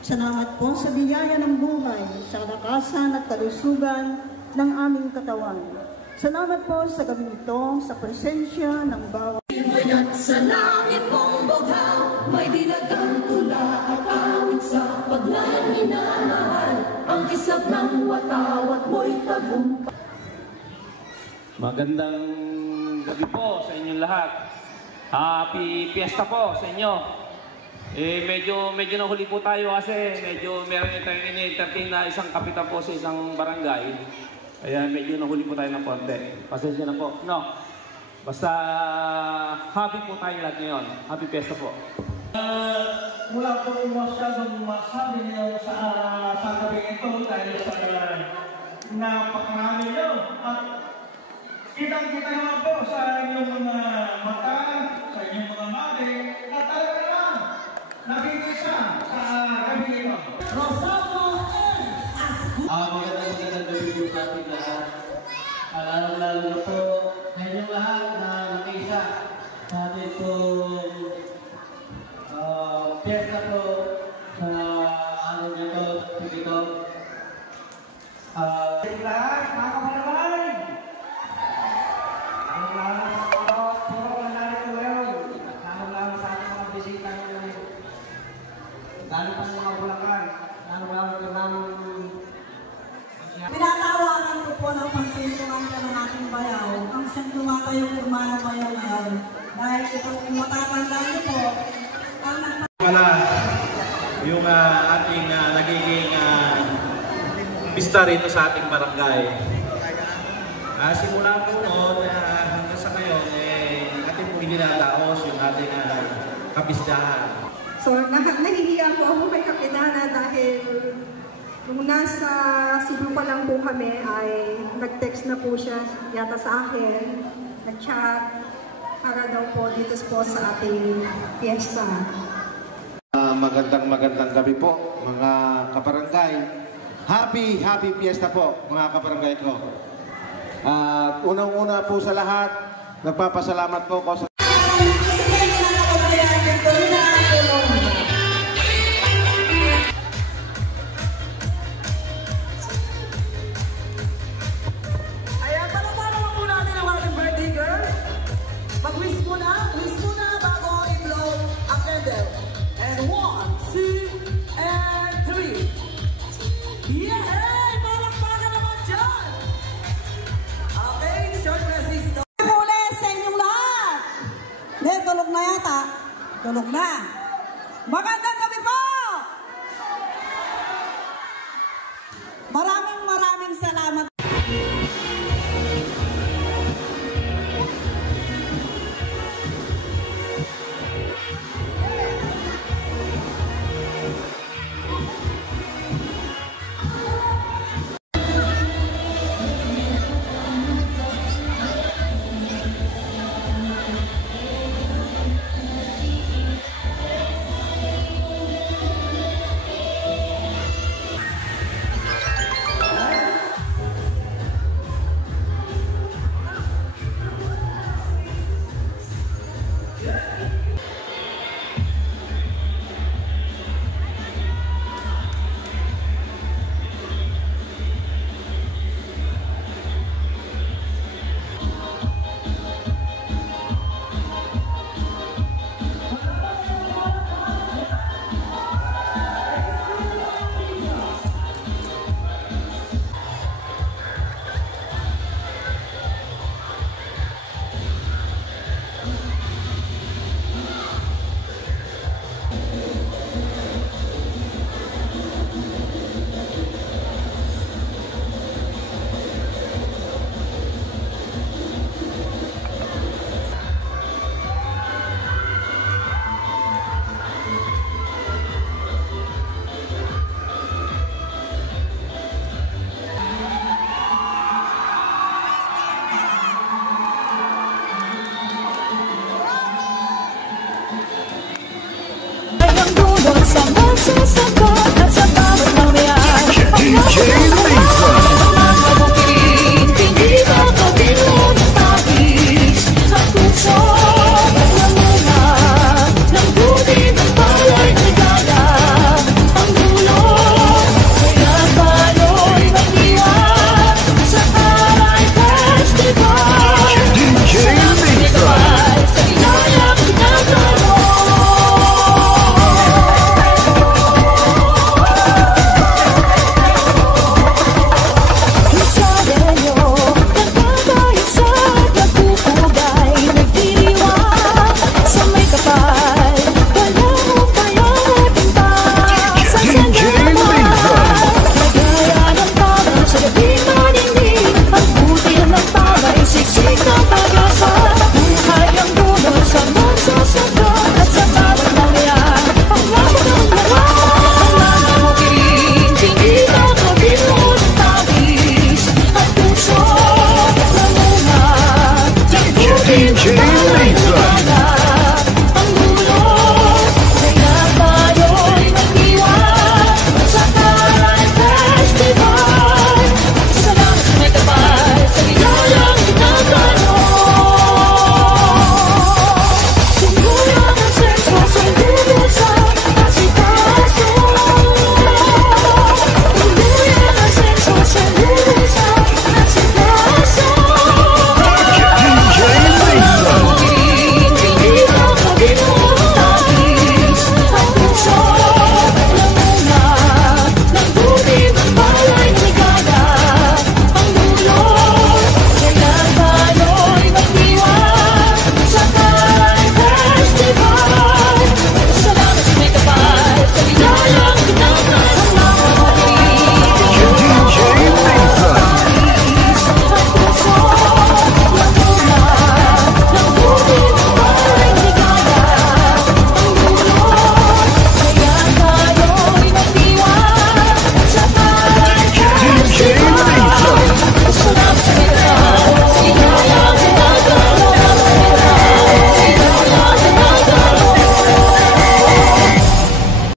Salamat po sa biyaya ng buhay, sa kalakasan at kalusugan ng aming katawan. Salamat po sa gabing ito, sa presensya ng bawat. At sa langit mong bughaw, may dinagang tula at awit sa paglan minamahal. Ang kisap ng watawat mo'y tagumpay. Magandang gabi po sa inyong lahat. Happy Fiesta po sa inyo. Medyo nahuli po tayo kasi medyo meron tayong ini-entertain na isang kapitan po sa isang barangay. Kaya medyo nahuli po tayo ng konti. Pasensya na po. No. Basta happy po tayo lahat ngayon. Happy Fiesta po. Wala po masyadong masabi niyo sa gabi ito dahil sa napakarami niyo. At kitang-kita naman po sa inyong mga mata, sa inyong mga mali, at talaga lang nakikisa sa gabi ito. Magandang gabi po sa ating lahat. Lalo na po sa inyong lahat na nakisa sa ating pong fiesta po sa araw nito, sa dito. Lahat, mga kabarangay! Ang lahat puro na narito ngayon. Lalo sa ating mga bisita ngayon. Lalo pa mga Bulacan. Lalo Pinatawaran ko po ng pagsintuan ka ng ating bayaw ang siyang tumatayong kumano bayaw ngayon. Dahil itong matatanda niyo po, ang yung ating nagiging pista rito sa ating barangay. Simula po noon hanggang sa ngayon, ating po inilalaos yung ating kapistahan. So, nahihiya po ako kay Kapitana dahil nung nasa Cebu pa lang po kami ay nag-text na po siya yata sa akin, nag-chat para daw po dito po sa ating fiesta. Magandang gabi po mga kabarangay. Happy Fiesta po mga kabarangay ko. Unang-una po sa lahat, nagpapasalamat po ko sa Mag-wish muna bago i-blow ang candle. And 1, 2, and 3. Yeah! Hey! Palakpakan naman dyan! Okay, short resist. Muli sa inyong lahat! Tulog na yata. Tulog na. Maganda!